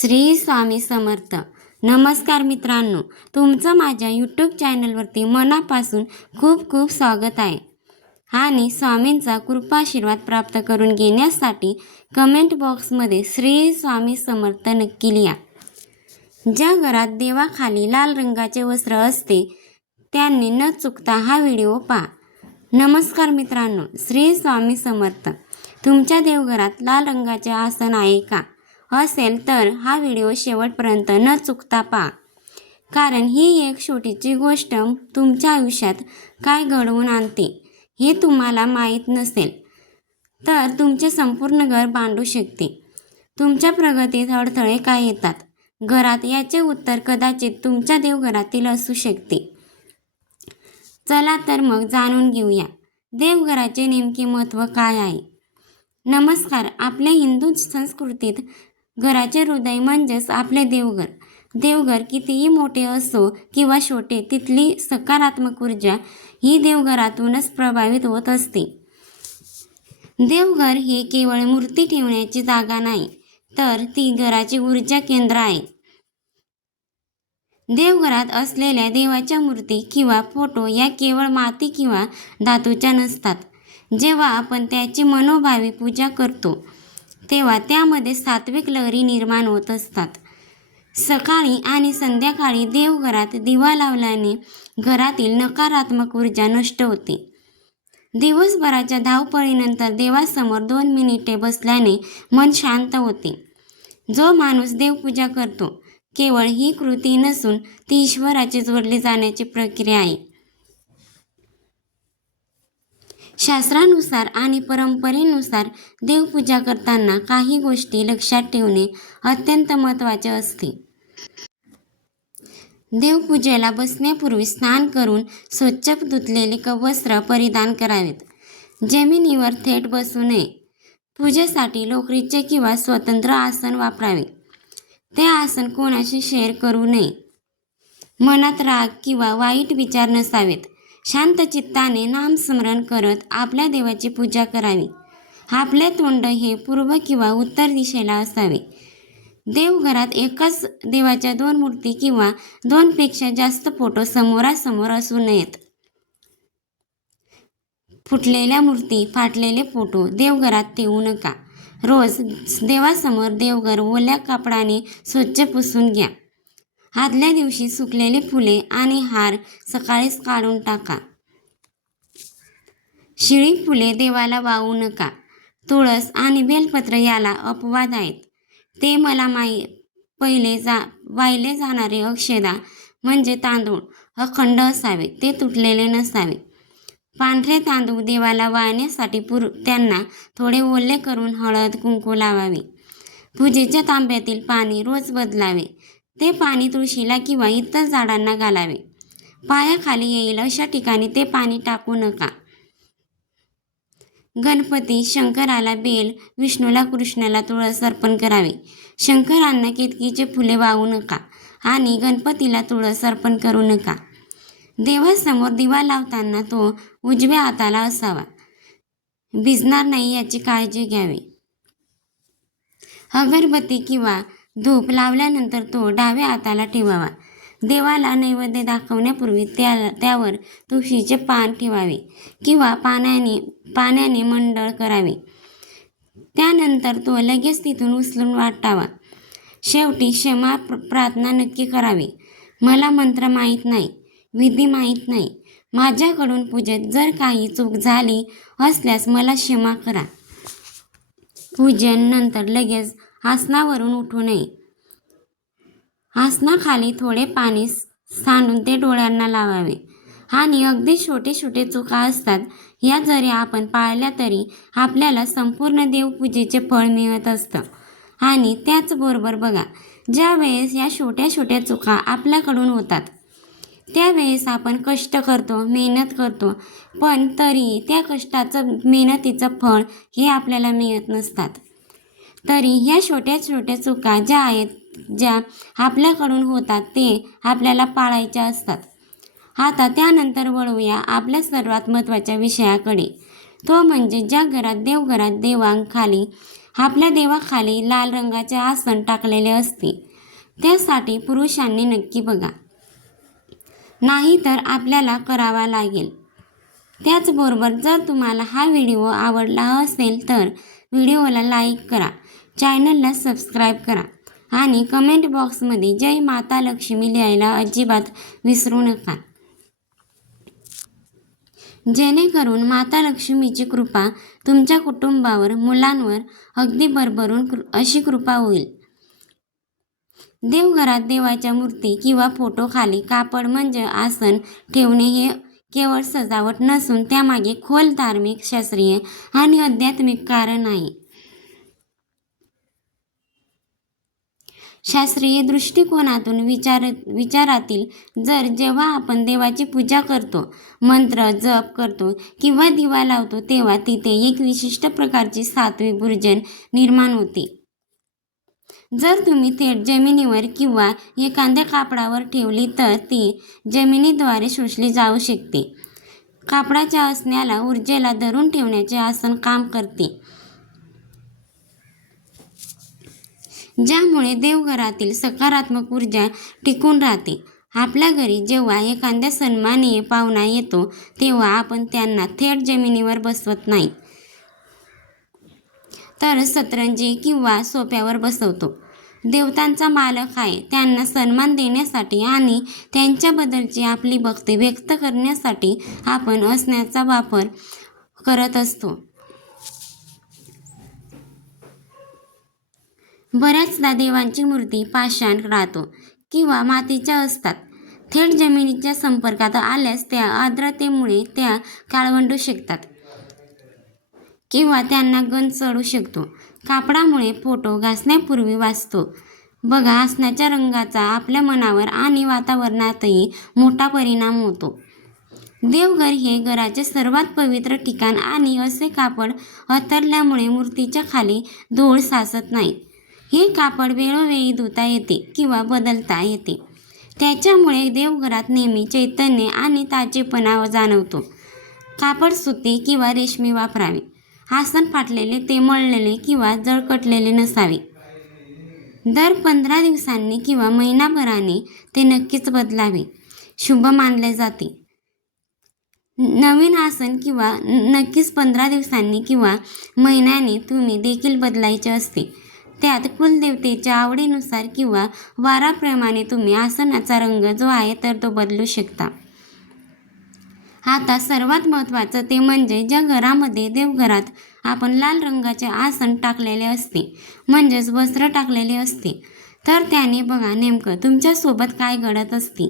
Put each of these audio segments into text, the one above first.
श्री स्वामी समर्थ. नमस्कार मित्रांनो, तुमचं माझ्या यूट्यूब चॅनलवरती मनापासून खूप खूप स्वागत आहे. आणि स्वामींचा कृपाशीर्वाद प्राप्त करून घेण्यासाठी कमेंट बॉक्समध्ये श्री स्वामी समर्थ नक्की लिहा. ज्या घरात देवाखाली लाल रंगाचे वस्त्र असते त्यांनी न चुकता हा व्हिडिओ पहा. नमस्कार मित्रांनो, श्री स्वामी समर्थ. तुमच्या देवघरात लाल रंगाचे आसन आहे का? असेल तर हा व्हिडिओ शेवटपर्यंत न चुकता पहा, कारण ही एक छोटीशी गोष्ट तुमच्या आयुष्यात काय घडवून आणते हे तुम्हाला माहीत नसेल तर तुमचे संपूर्ण घर बांधू शकते. तुमच्या प्रगतीत अडथळे काय येतात घरात, याचे उत्तर कदाचित तुमच्या देवघरातील असू शकते. चला तर मग जाणून घेऊया देवघराचे नेमके महत्त्व काय आहे. नमस्कार. आपल्या हिंदू संस्कृतीत घराचे हृदय म्हणजेच आपले देवघर. देवघर कितीही मोठे असो किंवा छोटे, तिथली सकारात्मक ऊर्जा ही देवघरातूनच प्रभावित होत असते. देवघर हे केवळ मूर्ती ठेवण्याची जागा नाही, तर ती घराची ऊर्जा केंद्र आहे. देवघरात असलेल्या देवाच्या मूर्ती किंवा फोटो या केवळ माती किंवा धातूच्या नसतात. जेव्हा आपण त्याची मनोभावे पूजा करतो तेव्हा त्यामध्ये सात्विक लहरी निर्माण होत असतात. सकाळी आणि संध्याकाळी देवघरात दिवा लावल्याने घरातील नकारात्मक ऊर्जा नष्ट होते. दिवसभराच्या धावपळीनंतर देवासमोर 2 मिनिटे बसल्याने मन शांत होते. जो माणूस देवपूजा करतो केवळ ही कृती नसून ती ईश्वराची जोडली जाण्याची प्रक्रिया आहे. शास्त्रानुसार आणि परंपरेनुसार देवपूजा करताना काही गोष्टी लक्षात ठेवणे अत्यंत महत्त्वाचे असते. देवपूजेला बसण्यापूर्वी स्नान करून स्वच्छ धुतलेले वस्त्र परिधान करावेत. जमिनीवर थेट बसू नये. पूजेसाठी लोकरीचे किंवा स्वतंत्र आसन वापरावे. ते आसन कोणाशी शेअर करू नये. मनात राग किंवा वाईट विचार नसावेत. शांत चित्ताने नामस्मरण करत आपल्या देवाची पूजा करावी. आपले तोंड हे पूर्व किंवा उत्तर दिशेला असावे. देवघरात एकाच देवाच्या 2 मूर्ती किंवा 2 पेक्षा जास्त फोटो समोरासमोर असू नयेत. फुटलेल्या मूर्ती, फाटलेले फोटो देवघरात ठेवू नका. रोज देवासमोर देवघर ओल्या कापडाने स्वच्छ पुसून घ्या. आदल्या दिवशी सुकलेली फुले आणि हार सकाळीच काढून टाका. शिळी फुले देवाला वाहू नका. तुळस आणि बेलपत्र याला अपवाद आहेत. ते मला वाहिले जाणारे अक्षदा म्हणजे तांदूळ अखंड असावे. ते तुटलेले नसावे. पांढरे तांदूळ देवाला वाहण्यासाठी त्यांना थोडे ओले करून हळद कुंकू लावावे. पूजेच्या तांब्यातील पाणी रोज बदलावे. ते पाणी तुळशीला किंवा इतर झाडांना घालावे. पायाखाली येईल अशा ठिकाणी ते पाणी टाकू नका. गणपती शंकराला बेल, विष्णूला कृष्णाला तुळस अर्पण करावे. शंकरांना केतकीचे फुले वाहू नका आणि गणपतीला तुळस अर्पण करू नका. देवासमोर दिवा लावताना तो उजव्या हाताला असावा. भिजणार नाही याची काळजी घ्यावी. अगरबत्ती किंवा धूप लावल्यानंतर तो डाव्या हाताला ठेवावा. देवाला नैवेद्य दाखवण्यापूर्वी त्यावर तुळशीचे पान ठेवावे किंवा पाण्याने मंडळ करावे. त्यानंतर तो लगेच तिथून उचलून वाटावा. शेवटी क्षमा प्रार्थना नक्की करावी. मला मंत्र माहीत नाही, विधी माहीत नाही. माझ्याकडून पूजेत जर काही चूक झाली असल्यास मला क्षमा करा. पूजन नंतर लगेच आसनावरून उठू नये. आसनाखाली थोडे पाणी सांडून ते डोळ्यांना लावावे. आणि अगदी छोटे चुका असतात, या जरी आपण पाळल्या तरी आपल्याला संपूर्ण देवपूजेचे फळ मिळत असतं. आणि त्याचबरोबर बघा, ज्या वेळेस या छोट्या चुका आपल्याकडून होतात त्यावेळेस आपण कष्ट करतो, मेहनत करतो, पण तरी त्या कष्टाचं मेहनतीचं फळ हे आपल्याला मिळत नसतात. तरी ह्या छोट्या चुका ज्या आहेत, ज्या आपल्याकडून होतात ते आपल्याला पाळायच्या असतात. आता त्यानंतर वळूया आपल्या सर्वात महत्त्वाच्या विषयाकडे. तो म्हणजे ज्या घरात देवघरात देवांखाली आपल्या देवाखाली लाल रंगाचे आसन टाकलेले असते. त्यासाठी पुरुषांनी नक्की बघा, नाहीतर आपल्याला करावा लागेल. त्याचबरोबर जर तुम्हाला हा व्हिडिओ आवडला असेल तर व्हिडिओला लाईक करा, चॅनलला सबस्क्राईब करा आणि कमेंट बॉक्समध्ये जय माता लक्ष्मी लिहायला अजिबात विसरू नका, जेणेकरून माता लक्ष्मीची कृपा तुमच्या कुटुंबावर, मुलांवर अगदी भरभरून अशी कृपा होईल. देवघरात देवाच्या मूर्ती किंवा फोटो खाली कापड म्हणजे आसन ठेवणे हे केवळ सजावट नसून त्यामागे खोल धार्मिक, शास्त्रीय आणि आध्यात्मिक कारण आहे. शास्त्रीय दृष्टिकोनातून विचारातील जेव्हा आपण देवाची पूजा करतो, मंत्र जप करतो किंवा दिवा लावतो, तेव्हा तिथे एक विशिष्ट प्रकारची सात्विक ऊर्जा निर्माण होते. जर तुम्ही थेट जमिनीवर किंवा एखाद्या कापडावर ठेवली तर ती जमिनीद्वारे शोषली जाऊ शकते. कापडाच्या असण्याला ऊर्जेला धरून ठेवण्याचे आसन काम करते, ज्यामुळे देवघरातील सकारात्मक ऊर्जा टिकून राहते. आपल्या घरी जेव्हा एखाद्या सन्माननीय पाहुणा येतो तेव्हा आपण त्यांना थेट जमिनीवर बसवत नाही, तर सतरंजी किंवा सोफ्यावर बसवतो. देवतांचा मालक आहे, त्यांना सन्मान देण्यासाठी आणि त्यांच्याबद्दलची आपली भक्ती व्यक्त करण्यासाठी आपण आसनाचा वापर करत असतो. बऱ्याचदा देवांची मूर्ती पाषाण, धातू किंवा मातीच्या असतात. थेट जमिनीच्या संपर्कात आल्यास त्या आर्द्रतेमुळे त्या काळवंडू शकतात किंवा त्यांना गंज चढू शकतो. कापडामुळे फोटो घासण्यापूर्वी वाचतो. बघा, आसनाच्या रंगाचा आपल्या मनावर आणि वातावरणातही मोठा परिणाम होतो. देवघर हे घराचे सर्वात पवित्र ठिकाण आणि असे कापड अंतरल्यामुळे मूर्तीच्या खाली धूळ साचत नाही. हे कापड वेळोवेळी धुता येते किंवा बदलता येते. त्याच्यामुळे देवघरात नेहमी चैतन्य आणि ताजेपणा जाणवतो. कापड सुती किंवा रेशमी वापरावे. आसन फाटलेले, ते मळलेले किंवा जळकटलेले नसावे. दर 15 दिवसांनी किंवा महिनाभराने ते नक्कीच बदलावे, शुभ मानले जाते. नवीन आसन किंवा नक्कीच 15 दिवसांनी किंवा महिन्याने तुम्ही देखील बदलायचे असते. त्यात कुलदेवतेच्या आवडीनुसार किंवा वाराप्रमाणे तुम्ही आसनाचा रंग जो आहे तर तो बदलू शकता. आता सर्वात महत्त्वाचं ते म्हणजे ज्या घरामध्ये देवघरात आपण लाल रंगाचे आसन टाकलेले असते, म्हणजेच वस्त्र टाकलेले असते, तर त्याने बघा नेमकं तुमच्यासोबत काय घडत असते.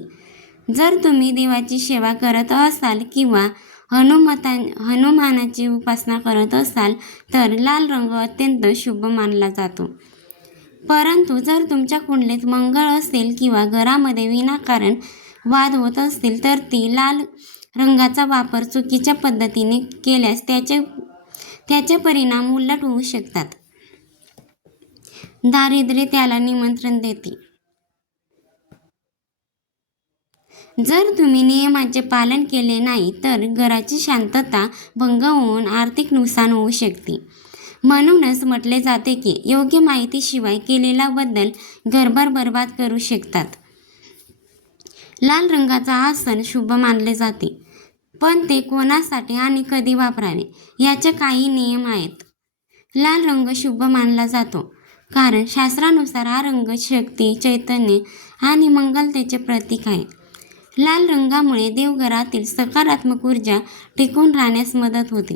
जर तुम्ही देवाची सेवा करत असाल किंवा हनुमानाची उपासना करत असाल तर लाल रंग अत्यंत शुभ मानला जातो. परंतु जर तुमच्या कुंडलीत मंगळ असेल किंवा घरामध्ये विनाकारण वाद होत असतील तर ती लाल रंगाचा वापर चुकीच्या पद्धतीने केल्यास त्याचे परिणाम उलट होऊ शकतात. दारिद्र्य त्याला निमंत्रण देते. जर तुम्ही नियमांचे पालन केले नाही तर घराची शांतता भंग होऊन आर्थिक नुकसान होऊ शकते. म्हणूनच म्हटले जाते की योग्य माहितीशिवाय केलेला बदल घरभर बर्बाद करू शकतात. लाल रंगाचा आसन शुभ मानले जाते, पण ते कोणासाठी आणि कधी वापरावे याचे काही नियम आहेत. लाल रंग शुभ मानला जातो कारण शास्त्रानुसार हा रंग शक्ती, चैतन्य आणि मंगलतेचे प्रतीक आहे. लाल रंगामुळे देवघरातील सकारात्मक ऊर्जा टिकून राहण्यास मदत होते.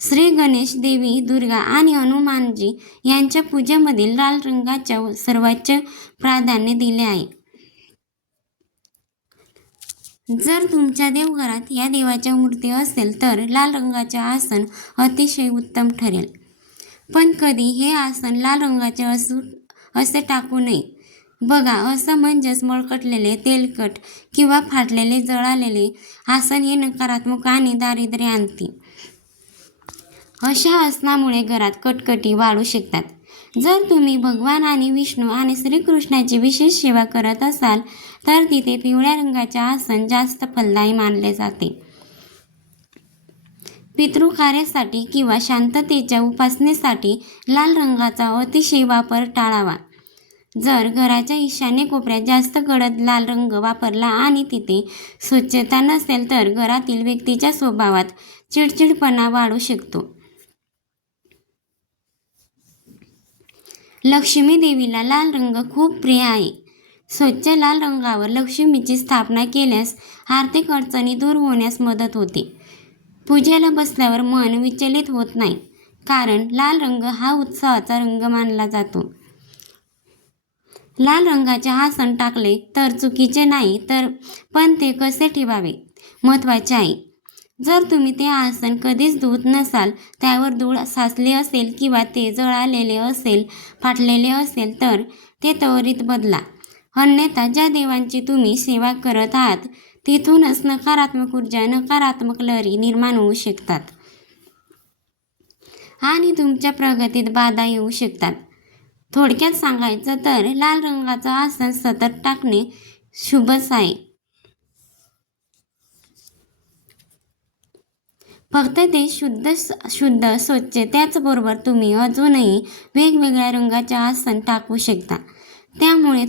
श्री गणेश, देवी दुर्गा आणि हनुमानजी यांच्या पूजेमध्ये लाल रंगाच्या सर्वोच्च प्राधान्य दिले आहे. जर तुमच्या देवघरात या देवाच्या मूर्ती असेल तर लाल रंगाचे आसन अतिशय उत्तम ठरेल. पण कधी हे आसन लाल रंगाचे असे टाकू नये. बघा, असं म्हणजेच मळकटलेले, तेलकट किंवा फाटलेले, जळालेले आसन हे नकारात्मक आणि दारिद्र्य आणते. अशा आसनामुळे घरात कटकटी वाढू शकतात. जर तुम्ही भगवान आणि विष्णू आणि श्रीकृष्णाची विशेष सेवा करत असाल तर तिथे पिवळ्या रंगाचे आसन जास्त फलदायी मानले जाते. पितृकार्यासाठी किंवा शांततेच्या उपासनेसाठी लाल रंगाचा अतिशय वापर टाळावा. जर घराच्या ईशान्य कोपऱ्यात जास्त गडद लाल रंग वापरला आणि तिथे स्वच्छता नसेल तर घरातील व्यक्तीच्या स्वभावात चिडचिडपणा वाढू शकतो. लक्ष्मी देवीला लाल रंग खूप प्रिय आहे. स्वच्छ लाल रंगावर लक्ष्मीची स्थापना केल्यास आर्थिक अडचणी दूर होण्यास मदत होते. पूजेला बसल्यावर मन विचलित होत नाही, कारण लाल रंग हा उत्साहाचा रंग मानला जातो. लाल रंगाचे आसन टाकले तर चुकीचे नाही, पण ते कसे ठेवावे महत्त्वाचे आहे. जर तुम्ही ते आसन कधीच धुत नसाल, त्यावर धूळ साचली असेल किंवा ते जळालेले असेल, फाटलेले असेल तर ते त्वरित बदला. अन्यथा ज्या देवांची तुम्ही सेवा करत आहात तिथूनच नकारात्मक ऊर्जा, नकारात्मक लहरी निर्माण होऊ शकतात आणि तुमच्या प्रगतीत बाधा येऊ शकतात. थोडक्यात सांगायचं तर लाल रंगाचं आसन सतत टाकणे शुभच आहे. फक्त ते शुद्ध स्वच्छ. त्याचबरोबर तुम्ही अजूनही वेगवेगळ्या रंगाचे आसन टाकू शकता. त्यामुळे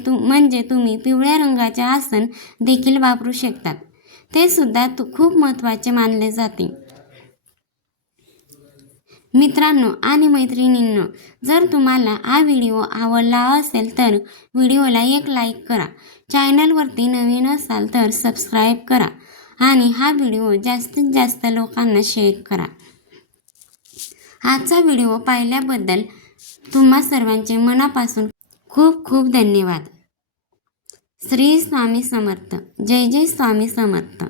तुम्ही पिवळ्या रंगाचे आसन देखील वापरू शकतात. ते सुद्धा खूप महत्त्वाचे मानले जाते. मित्रांनो आणि मैत्रिणींनो, जर तुम्हाला हा व्हिडिओ आवडला असेल तर व्हिडिओला एक लाईक करा. चॅनलवरती नवीन असाल तर सबस्क्राईब करा आणि हा व्हिडिओ जास्तीत जास्त लोकांना शेअर करा. आजचा व्हिडिओ पाहिल्याबद्दल तुम्हा सर्वांचे मनापासून खूप खूप धन्यवाद. श्री स्वामी समर्थ. जय जय स्वामी समर्थ.